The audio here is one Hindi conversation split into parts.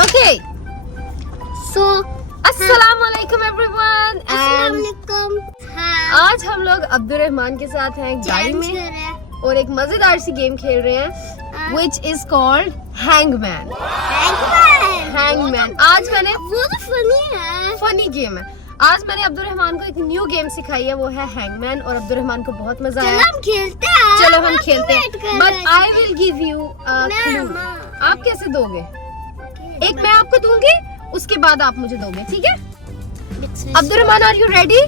Okay. So, अस्सलाम वालेकुम एवरीवन। आज हम लोग अब्दुर्रहमान के साथ हैं गाड़ी में और एक मजेदार सी गेम खेल रहे हैं which is called HANGMAN। आज मैंने वो तो फनी गेम है। आज मैंने अब्दुर्रहमान को एक न्यू गेम सिखाई है, वो है हैंगमैन, और अब्दुर्रहमान को बहुत मजा आया। चलो हम खेलते हैं। But I will give you clue. आप कैसे दोगे? एक मैं आपको दूंगी, उसके बाद आप मुझे दोगे, ठीक है? Abdurrahman, are you ready?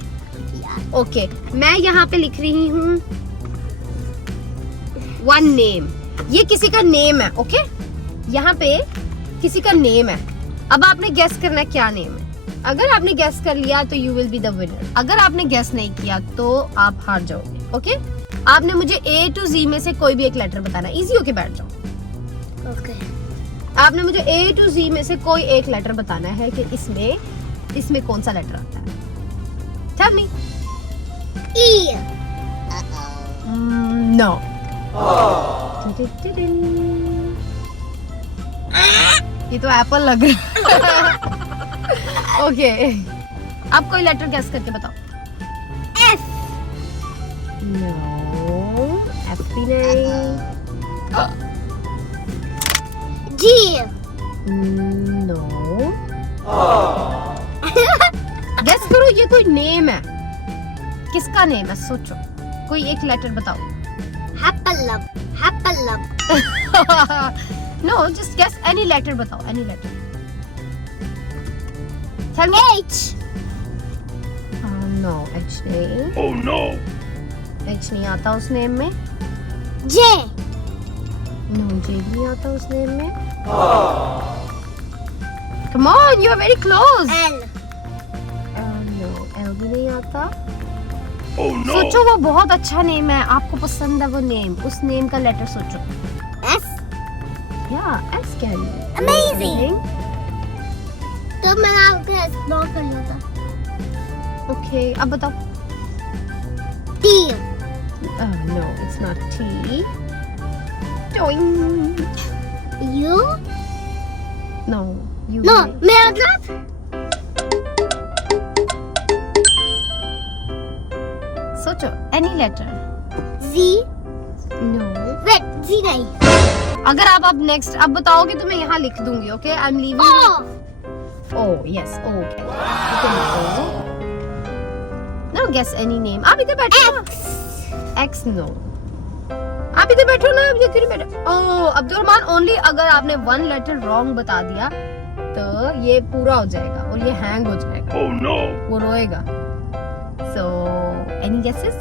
Okay, मैं यहाँ पे लिख रही हूँ वन नेम। ये किसी का नेम है, ओके? यहाँ पे किसी का नेम है। अब आपने गेस करना है क्या नेम है। अगर आपने गेस कर लिया तो you will be the winner. अगर आपने गेस नहीं किया तो आप हार जाओगे, ओके? आपने मुझे A to Z में से कोई भी एक लेटर बताना। इजी होके बैठ जाओ। ओके। आपने मुझे A to Z में से कोई एक लेटर बताना है कि इसमें कौन सा लेटर आता है। Tell me. E. No. ये तो एप्पल लग रहा है। ओके, आप कोई लेटर गेस करके बताओ। F. नो, F भी नहीं। G. नो। गेस करो, ये कोई नेम है। किसका नेम है? सोचो, कोई एक लेटर बताओ। Happalab. No, just guess any letter बताओ, any letter. Tell me. H. No, H नहीं। Oh no. H नहीं आता उस नेम में। J. No, J नहीं आता उस नेम में। Come on, you are very close. L. No, L भी नहीं आता। Oh no. सोचो, वो बहुत अच्छा नेम है, आपको पसंद है वो नेम, उस नेम का लेटर सोचो। S. Yeah, S can. Amazing. तो मैंने आपको एक्सप्लोर कर लिया था। Okay, अब बताओ। T. No, it's not T. Doing. U. No, you. No, नहीं। मैं मतलब सोचो, any letter. Z. No. Wait, Z नहीं। अगर आप अब नेक्स्ट अब बताओगे तो मैं यहाँ लिख दूंगी, okay? I am leaving. O. Oh, yes, okay. You can go. Now guess any name. आप इधर बैठो ना। X no. आप इधर बैठो ना, अब ये क्यों नहीं बैठे? Oh, अब्दुर्रहमान, only अगर आपने one letter wrong बता दिया तो ये पूरा हो जाएगा और ये हैंग हो जाएगा। Oh no. वो रोएगा। So, any guesses?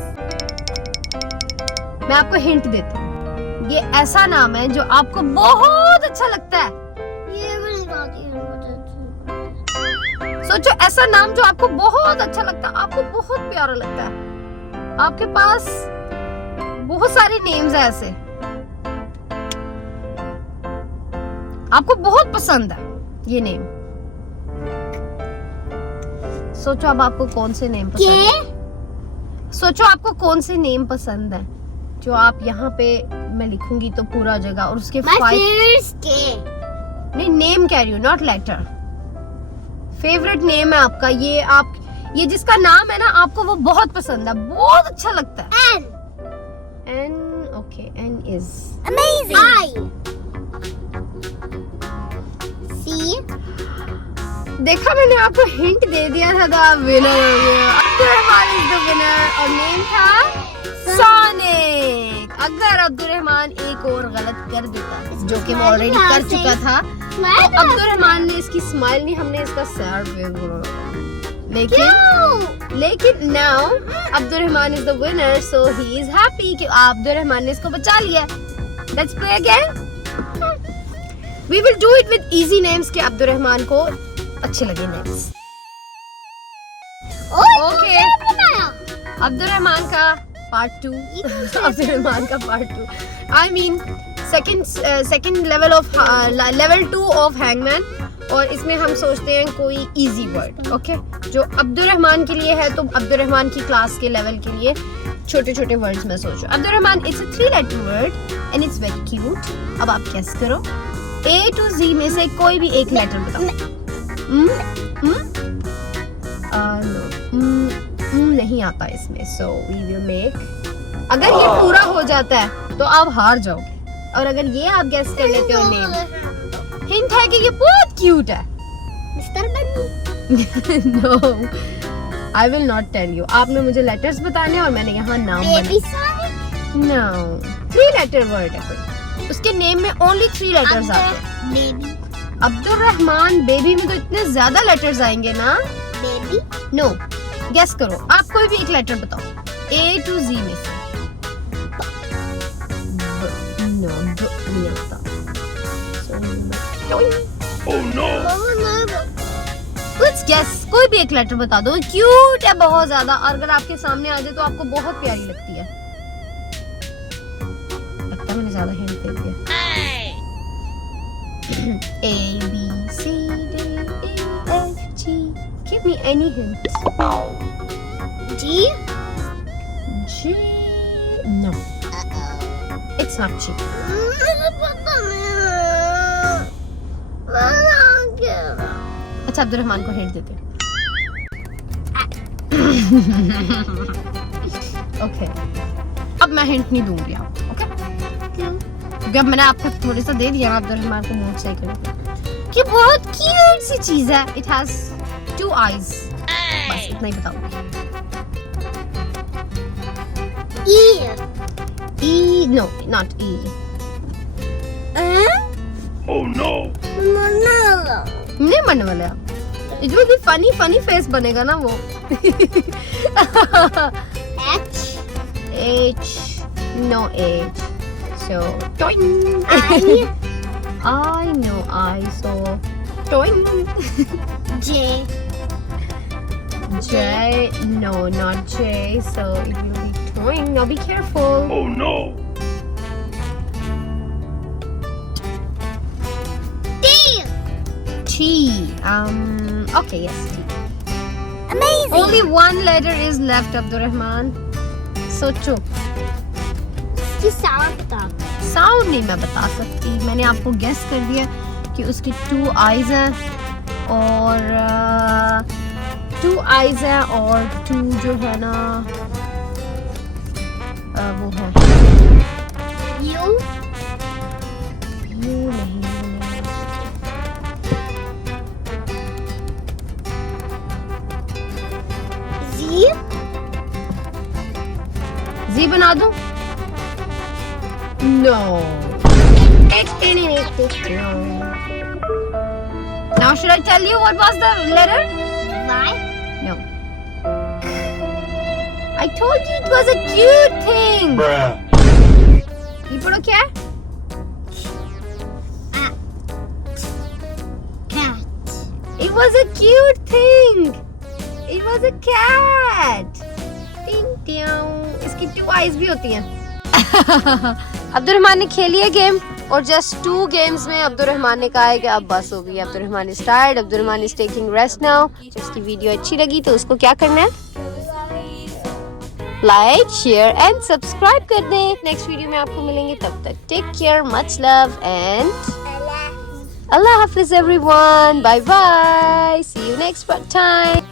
मैं आपको हिंट देती हूँ। ये ऐसा नाम है जो आपको बहुत अच्छा लगता है। ये वाली बात है। सोचो, ऐसा नाम जो आपको बहुत अच्छा लगता है, आपको बहुत प्यारा लगता है। आपके पास बहुत सारे नेम्स हैं ऐसे, आपको बहुत पसंद है ये नेम। सोचो अब आपको कौन से नेम पसंद है। सोचो आपको कौन से नेम पसंद है जो आप यहाँ पे मैं लिखूंगी तो पूरा हो जाएगा। और उसके नहीं, नेम कह रही हूँ, नॉट लेटर। फेवरेट नेम है आपका, ये जिसका नाम है ना, आपको वो बहुत पसंद है, बहुत अच्छा लगता है। N, okay, N is amazing. I. C. देखा, मैंने आपको हिंट दे दिया था, विनर हो गया। अब्दुर्रहमान इज द विनर और नेम था सोनिक। अगर अब्दुर्रहमान एक और गलत कर देता, जो कि वो ऑलरेडी कर चुका था, तो अब्दुर्रहमान ने इसकी स्माइल नहीं, हमने इसका सर पे बोला। लेकिन now Abdurrahman is the winner, so he is happy कि अब्दुर्रहमान ने इसको बचा लिया। Let's play again. We will do it with easy names के अब्दुर्रहमान को अच्छे लगे नेम्स। ओके, अब्दुर्रहमान का पार्ट 2। अब्दुर्रहमान का part 2, I mean second level 2 of hangman. और इसमें हम सोचते हैं कोई इजी वर्ड, ओके, जो अब्दुर्रहमान के लिए है, तो अब्दुर्रहमान की क्लास के लेवल के लिए छोटे छोटे वर्ड्स में सोचो। Abdurrahman, it's a 3 letter word and it's very cute. अब आप गेस करो A to Z में से कोई भी एक लेटर बताओ। नहीं आता इसमें, so we will make। अगर ये पूरा हो जाता है तो आप हार जाओगे, और अगर ये आप गेस कर लेते हो नेम, हिंट है कि ये बहुत क्यूट है। Mister Banni. No, I will not tell you। आपने मुझे लेटर्स बताने हैं और मैंने यहाँ नाम baby song. No, 3 letter word है कोई, उसके नेम में ओनली 3 लेटर्स आते हैं। बेबी। अब्दुल रहमान बेबी में तो इतने ज्यादा लेटर्स आएंगे ना। बेबी। नो, गेस करो, आप कोई भी एक लेटर बताओ A to Z में से। नो, नहीं आता। Oh no! Let's guess, कोई भी एक लेटर बता दो, क्यूट है बहुत ज्यादा, और अगर आपके सामने आ जाए तो आपको बहुत प्यारी लगती है। लगता है मैंने ज्यादा हिंट दे दिया। A B C D E F G, give me any hints। G। G, no, it's not G। अच्छा, अब्दुल रहमान को हिंट देते हैं। ओके, अब मैं हिंट नहीं दूंगी आपको, ओके? क्योंकि अब मैंने आपको थोड़ी सा दे दिया, अब्दुल रहमान को मूड सही करें कि बहुत क्यूट सी चीज है। It has 2 eyes। बस इतना ही बताऊंगी। E, no, not E। Oh no! नहीं बनने वाले आप, it will be funny face बनेगा ना वो। H, no H, so toing। I know I, so toing। J, no, not J, so it will be toing। Now be careful। Oh no! T, okay, yes, T। Amazing। Only 1 letter is left, Abdul Rahman। सोचो। इसकी साउंड बता। साउंड नहीं मैं बता सकती, मैंने आपको गेस कर दिया कि उसकी 2 eyes हैं, और 2 eyes हैं, और 2 जो है ना वो है U। यू नहीं। जी बना दूं? No। Now should I tell you what was the letter? Y। No। I told you it was a cute thing। Bruh. ये पढ़ो क्या है? Cat। It was a cute thing। It was a cat। इसकी 2 eyes भी होती हैं। अब्दुल रहमान ने खेली है गेम, और जस्ट 2 गेम्स में अब्दुल रहमान ने कहा है कि अब बस हो गई। Abdul Rahman is tired, Abdul Rahman is taking rest now. जिसकी वीडियो अच्छी लगी तो उसको क्या करना है? लाइक, शेयर एंड सब्सक्राइब कर दें। नेक्स्ट वीडियो में आपको मिलेंगे, तब तक take care, much love and Allah Hafiz everyone। Bye bye। See you next time।